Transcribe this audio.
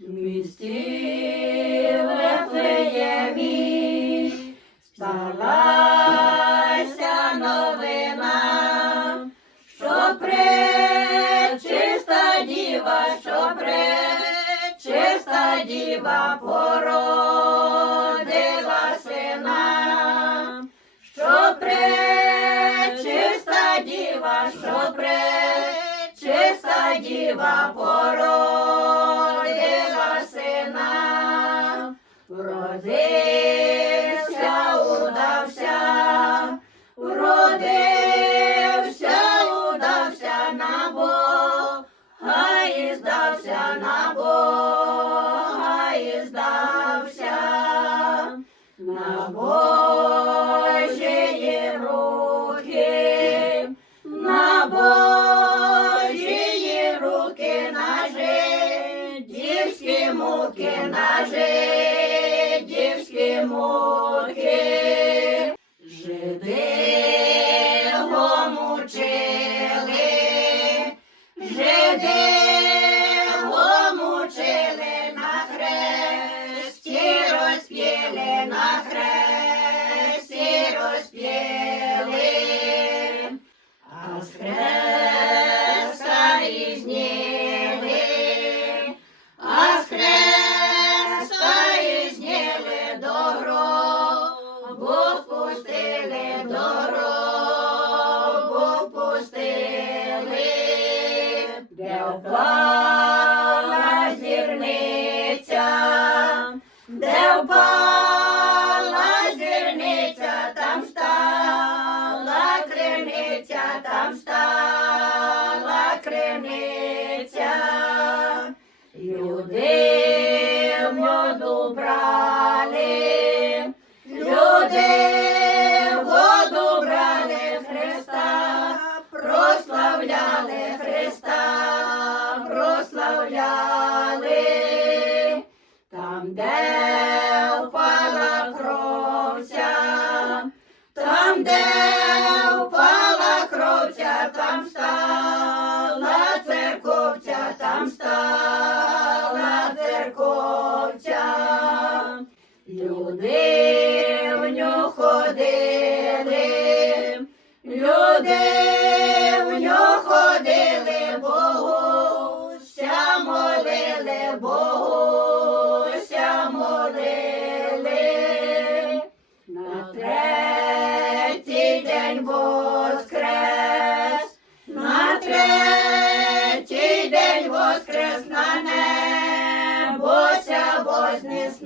В місті Вифлеємі сталася новина, що пречиста діва породила сина, що пречиста діва породила сина, удався на Бога і здався на Божії руки, на жидівські муки, Жиди його мучили, на хресті розп'яли, а з хреста ізняли, до гробу впустили, де впала зірниця, там стала криниця, люди воду брали, Христа прославляли, там, де впала кровця, там стала церковця, люди в нього ходили, Богуся молили, на третій день воскрес, на небося вознес,